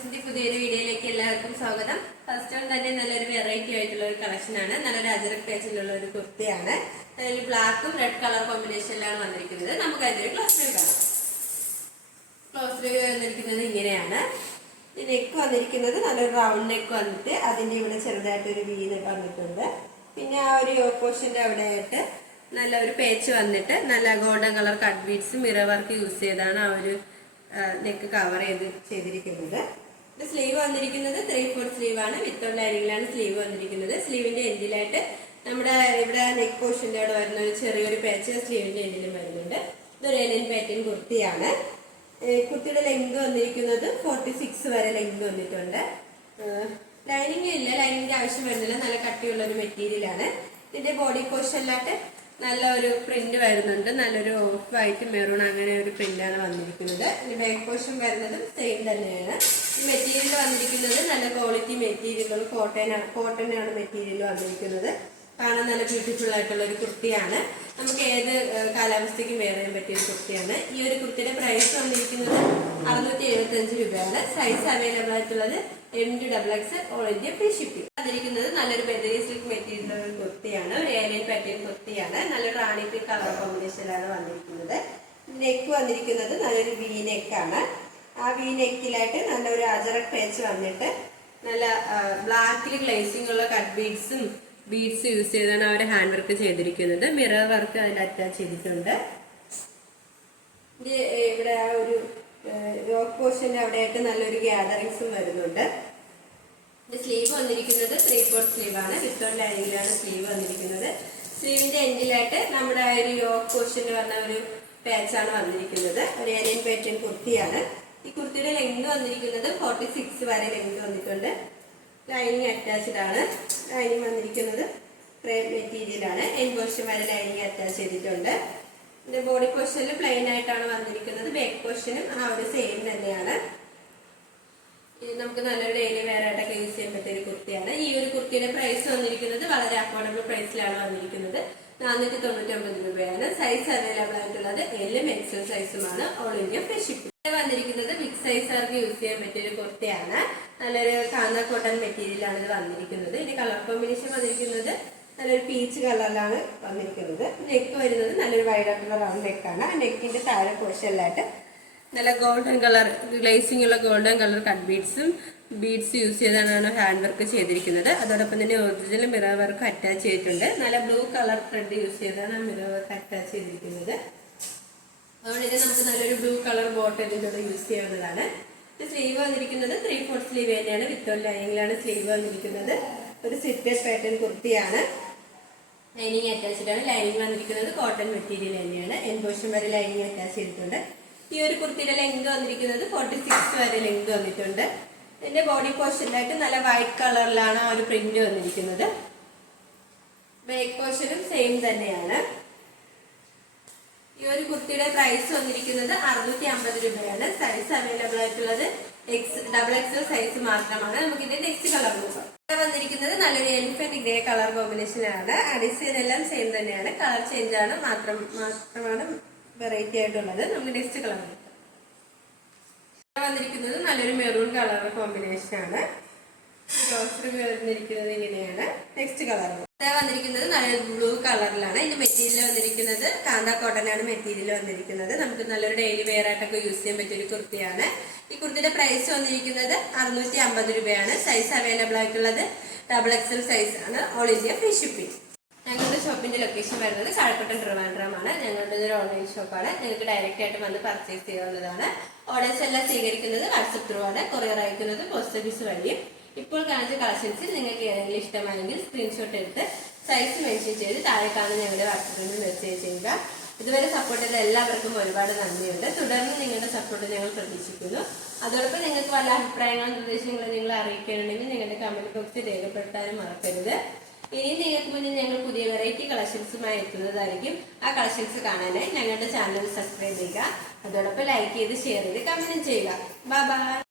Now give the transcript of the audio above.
കളക്ഷൻസിന്റെ പുതിയൊരു വീഡിയോയിലേക്ക് എല്ലാവർക്കും സ്വാഗതം. ഫസ്റ്റ് വൺ തന്നെ നല്ലൊരു വെറൈറ്റി ആയിട്ടുള്ള ഒരു കളക്ഷൻ ആണ്. നല്ലൊരു അജറക് പേജിലുള്ള ഒരു കുർത്തിയാണ്. നല്ലൊരു ബ്ലാക്കും റെഡ് കളർ കോമ്പിനേഷനിലാണ് വന്നിരിക്കുന്നത്. നമുക്ക് അതിന്റെ ക്ലോസ് റിവ്യൂ കാണാം. ക്ലോസ് റിവ്യൂ വന്നിരിക്കുന്നത് ഇങ്ങനെയാണ്. നെക്ക് വന്നിരിക്കുന്നത് നല്ലൊരു റൗണ്ട് നെക്ക് വന്നിട്ട് അതിന്റെ ഇവിടെ ചെറുതായിട്ട് ഒരു വീ വന്നിട്ടുണ്ട്. പിന്നെ ആ ഒരു യോക്കോഷിന്റെ അവിടെ ആയിട്ട് നല്ല ഒരു പേച്ച് വന്നിട്ട് നല്ല golden colour cut beads mirror work use ചെയ്താണ് ആ ഒരു നെക്ക് കവർ ചെയ്ത് ചെയ്തിരിക്കുന്നത്. ഇത് സ്ലീവ് വന്നിരിക്കുന്നത് ത്രീ ഫോർത്ത് സ്ലീവ് ആണ്. വിത്തൗട്ട് ലൈനിങ്ങിലാണ് സ്ലീവ് വന്നിരിക്കുന്നത്. സ്ലീവിന്റെ എൻഡിലായിട്ട് നമ്മുടെ ഇവിടെ നെക്ക് പോർഷന്റെ അവിടെ വരുന്ന ഒരു ചെറിയൊരു പാച്ച് സ്ലീവിന്റെ എൻഡിലും വരുന്നുണ്ട്. ഇതൊരു എലിൻ പാറ്റേൺ കുർത്തിയാണ്. കുർത്തിയുടെ ലെങ്ത് വന്നിരിക്കുന്നത് ഫോർട്ടി സിക്സ് വരെ ലെങ്ത് വന്നിട്ടുണ്ട്. ലൈനിങ് ഇല്ല. ലൈനിങ്ങിന്റെ ആവശ്യം വരുന്നില്ല. നല്ല കട്ടിയുള്ള ഒരു മെറ്റീരിയൽ ആണ്. ഇതിന്റെ ബോഡി പോർഷനിലായിട്ട് നല്ല ഒരു പ്രിന്റ് വരുന്നുണ്ട്. നല്ലൊരു ഓഫ് വൈറ്റ് മെറൂൺ അങ്ങനെ ഒരു പ്രിന്റാണ് വന്നിരിക്കുന്നത്. ഇനി ബാക്ക് പോർഷൻ വരുന്നതും സെയിം തന്നെയാണ്. മെറ്റീരിയൽ വന്നിരിക്കുന്നത് നല്ല ക്വാളിറ്റി മെറ്റീരിയലുകൾ കോട്ടൺ ആണ്. മെറ്റീരിയൽ വന്നിരിക്കുന്നത്. കാണാൻ നല്ല ബ്യൂട്ടിഫുൾ ആയിട്ടുള്ള ഒരു കുർത്തിയാണ്. നമുക്ക് ഏത് കാലാവസ്ഥയ്ക്കും വെയർ പറ്റിയ ഒരു കുർത്തിയാണ്. ഈ ഒരു കുർത്തിയുടെ പ്രൈസ് വന്നിരിക്കുന്നത് അറുന്നൂറ്റി എഴുപത്തി അഞ്ച് രൂപയാണ്. സൈസ് അവൈലബിൾ ആയിട്ടുള്ളത് M to double X all India free shipping വന്നിരിക്കുന്നത് നല്ലൊരു ബെദറി സിൽക്ക് മെറ്റീരിയൽ കുർത്തിയാണ്. കുർത്തിയാണ് നല്ലൊരു റാണി പി കളർ കോമ്പിനേഷനിലാണ് വന്നിരിക്കുന്നത്. നെക്ക് വന്നിരിക്കുന്നത് നല്ലൊരു വി നെക്കാണ് ആ വി നെക്കിലായിട്ട് നല്ലൊരു അജറക് പേച്ച് വന്നിട്ട് നല്ല ബ്ലാക്കിൽ ഗ്ലേസിംഗ് ഉള്ള കട്ട് ബീഡ്സും ബീഡ്സ് യൂസ് ചെയ്താണ് അവർ ഹാൻഡ് വർക്ക് ചെയ്തിരിക്കുന്നത്. മിറർ വർക്ക് അതിൽ അറ്റാച്ച് ചെയ്തിട്ടുണ്ട്. ഇവിടെ ആ ഒരു റോക്ക് പോർഷന്റെ അവിടെയൊക്കെ നല്ലൊരു ഗ്യാതറിങ്സും വരുന്നുണ്ട്. സ്ലീവ് വന്നിരിക്കുന്നത് ത്രീ സ്ലീവ് ആണ്. വിത്തോൺ ലൈനിങ്ങിലാണ് സ്ലീവ് വന്നിരിക്കുന്നത്. സ്ലീവിന്റെ എൻഡിലായിട്ട് നമ്മുടെ ആ ഒരു യോക്ക് പോർഷന് പറഞ്ഞ ഒരു പാച്ചാണ് വന്നിരിക്കുന്നത്. ഒരു ഏലിയൻ പാറ്റേൺ കുർത്തിയാണ്. ഈ കുർത്തിയുടെ ലെങ്ത് വന്നിരിക്കുന്നത് ഫോർട്ടി സിക്സ് വരെ ലെങ്ത് വന്നിട്ടുണ്ട്. ലൈനിങ് അറ്റാച്ച്ഡ് ആണ്. ലൈനിങ് വന്നിരിക്കുന്നത് ഫ്രെയിം മെറ്റീരിയലാണ് എൻ പോർഷൻ വരെ ലൈനിങ് അറ്റാച്ച് ചെയ്തിട്ടുണ്ട്. ഇതിന്റെ ബോഡി പോർഷനിൽ പ്ലെയിൻ ആയിട്ടാണ് വന്നിരിക്കുന്നത്. ബാക്ക് പോർഷനും ആ ഒരു സെയിം തന്നെയാണ്. ഇത് നമുക്ക് നല്ലൊരു ഡെയിലി വെയർ ആയിട്ടൊക്കെ യൂസ് ചെയ്യാൻ പറ്റിയ ഒരു കുർത്തിയാണ്. ഈ ഒരു കുർത്തിയുടെ പ്രൈസ് വന്നിരിക്കുന്നത് വളരെ അഫോർഡബിൾ പ്രൈസിലാണ് വന്നിരിക്കുന്നത്. നാനൂറ്റി തൊണ്ണൂറ്റി ഒമ്പത് രൂപയാണ് സൈസ് അവൈലബിൾ ആയിട്ടുള്ളത് എല്ലും എക്സൽ സൈസുമാണ് ഓൾ ഇന്ത്യ ഫിഷിപ്പ് വന്നിരിക്കുന്നത് ബിഗ് സൈസുകാർക്ക് യൂസ് ചെയ്യാൻ പറ്റിയ ഒരു കുർത്തിയാണ്. നല്ലൊരു കാന്ന കോട്ടൺ മെറ്റീരിയലാണ് ഇത് വന്നിരിക്കുന്നത്. ഇതിന്റെ കളർ കോമ്പിനേഷൻ വന്നിരിക്കുന്നത് നല്ലൊരു പീച്ച് കളറിലാണ് വന്നിരിക്കുന്നത്. നെക്ക് വരുന്നത് നല്ലൊരു വൈഡ് ആയിട്ടുള്ള റൗണ്ട് നെക്കാണ് ആ നെക്കിന്റെ താഴെ പോർഷനിലായിട്ട് നല്ല ഗോൾഡൻ കളർ ഗ്ലേസിംഗ് ഉള്ള ഗോൾഡൻ കളർ കട്ട് ബീഡ്സും ബീഡ്സ് യൂസ് ചെയ്താണ് ഹാൻഡ് വർക്ക് ചെയ്തിരിക്കുന്നത്. അതോടൊപ്പം തന്നെ ഒറിജിനൽ മിറർ വർക്ക് അറ്റാച്ച് ചെയ്തിട്ടുണ്ട്. നല്ല ബ്ലൂ കളർ ത്രെഡ് യൂസ് ചെയ്താണ് ആ മിറർ വർക്ക് അറ്റാച്ച് ചെയ്തിരിക്കുന്നത്. അതുകൊണ്ട് ഇത് നമുക്ക് നല്ലൊരു ബ്ലൂ കളർ ബോട്ടിൽ ഇതിലൂടെ യൂസ് ചെയ്യാവുന്നതാണ്. സ്ലീവ് വന്നിരിക്കുന്നത് ത്രീ ഫോർത്ത് സ്ലീവ് തന്നെയാണ് വിത്തൗട്ട് ലൈനിങ്ങിലാണ് സ്ലീവ് വന്നിരിക്കുന്നത്. ഒരു സിറ്റഡ് പാറ്റേൺ കുർത്തിയാണ്. ലൈനിങ് അറ്റാച്ച്ഡ് ആണ്. ലൈനിങ് വന്നിരിക്കുന്നത് കോട്ടൺ മെറ്റീരിയൽ തന്നെയാണ്. എൻപോഷൻ വരെ ലൈനിങ് അറ്റാച്ച് ചെയ്തിട്ടുണ്ട്. ഈ ഒരു കുർത്തിയുടെ ലെങ്ത് വന്നിരിക്കുന്നത് ഫോർട്ടി സിക്സ് വരെ ലെങ്ത് വന്നിട്ടുണ്ട്. ഇതിന്റെ ബോഡി പോർഷനിലായിട്ട് നല്ല വൈറ്റ് കളറിലാണ് ആ ഒരു പ്രിന്റ് വന്നിരിക്കുന്നത്. ബാക്ക് പോർഷനും സെയിം തന്നെയാണ്. ഈ ഒരു കുർത്തിയുടെ പ്രൈസ് വന്നിരിക്കുന്നത് അറുന്നൂറ്റി അമ്പത് രൂപയാണ്. സൈസ് അവൈലബിൾ ആയിട്ടുള്ളത് എക്സ് ഡബിൾ എക്സ് സൈസ് മാത്രമാണ്. നമുക്ക് ഇതിന്റെ നെക്സ്റ്റ് കളർ നോക്കാം. വന്നിരിക്കുന്നത് നല്ലൊരു എലിഫന്റ് ഗ്രേ കളർ കോമ്പിനേഷൻ ആണ്. അഡിസൈൻ എല്ലാം സെയിം തന്നെയാണ്. കളർ ചേഞ്ച് ആണ്. മാത്രം മാത്രമാണ് വെറൈറ്റി ആയിട്ടുള്ളത് നമുക്ക് നെക്സ്റ്റ് കളർ വന്നിരിക്കുന്നത് നല്ലൊരു മെറൂൺ കളർ കോമ്പിനേഷൻ ആണ്. വന്നിരിക്കുന്നത് ഇങ്ങനെയാണ്. നെക്സ്റ്റ് കളർ വന്നിരിക്കുന്നത് നല്ലൊരു ബ്ലൂ കളറിലാണ് ഇതിന്റെ മെറ്റീരിയൽ വന്നിരിക്കുന്നത് കാന്ത കോട്ടൺ ആണ് മെറ്റീരിയൽ വന്നിരിക്കുന്നത്. നമുക്ക് നല്ലൊരു ഡെയിലി വെയർ ആയിട്ടൊക്കെ യൂസ് ചെയ്യാൻ പറ്റിയൊരു കുർത്തിയാണ്. ഈ കുർത്തിയുടെ പ്രൈസ് വന്നിരിക്കുന്നത് അറുന്നൂറ്റി അമ്പത് രൂപയാണ്. സൈസ് അവൈലബിൾ ആയിട്ടുള്ളത് ഡബിൾ എക്സൽ സൈസ് ആണ്. ഓൾ ഇന്ത്യ ഫ്രീ ഷിപ്പിംഗ് ഞങ്ങളുടെ ഷോപ്പിന്റെ ലൊക്കേഷൻ വരുന്നത് കാഴക്കട്ടം ട്രിവാൻഡ്രം ആണ് ഞങ്ങളുടെ ഒരു ഓൺലൈൻ ഷോപ്പാണ് നിങ്ങൾക്ക് ഡയറക്റ്റ് ആയിട്ട് വന്ന് പർച്ചേസ് ചെയ്യാവുന്നതാണ്. ഓർഡേഴ്സ് എല്ലാം സ്വീകരിക്കുന്നത് വാട്സപ്പ് ത്രൂ ആണ്. കൊറിയർ അയക്കുന്നത് പോസ്റ്റ് ഓഫീസ് വഴിയും. ഇപ്പോൾ കാണിച്ച കളക്ഷൻസിൽ നിങ്ങൾക്ക് ഏതെങ്കിലും ഇഷ്ടമായെങ്കിൽ സ്ക്രീൻഷോട്ട് എടുത്ത് സൈസ് മെൻഷൻ ചെയ്ത് താഴെ കാണുന്ന ഞങ്ങളുടെ വാട്സപ്പിൽ മെസ്സേജ് ചെയ്യുക. ഇതുവരെ സപ്പോർട്ട് ചെയ്ത എല്ലാവർക്കും ഒരുപാട് നന്ദിയുണ്ട്. തുടർന്ന് നിങ്ങളുടെ സപ്പോർട്ട് ഞങ്ങൾ പ്രതീക്ഷിക്കുന്നു. അതോടൊപ്പം നിങ്ങൾക്ക് വല്ല അഭിപ്രായങ്ങളും നിർദ്ദേശങ്ങളും നിങ്ങൾ അറിയിക്കാനുണ്ടെങ്കിൽ നിങ്ങളുടെ കമന്റ് ബോക്സിൽ രേഖപ്പെടുത്താനും മറക്കരുത്. ഇനിയും നിങ്ങൾക്ക് മുന്നിൽ ഞങ്ങൾ പുതിയ വെറൈറ്റി കളക്ഷൻസുമായി എത്തുന്നതായിരിക്കും. ആ കളക്ഷൻസ് കാണാനായി ഞങ്ങളുടെ ചാനൽ സബ്സ്ക്രൈബ് ചെയ്യുക. അതോടൊപ്പം ലൈക്ക് ചെയ്ത് ഷെയർ ചെയ്ത് കമന്റ് ചെയ്യുക. ബൈ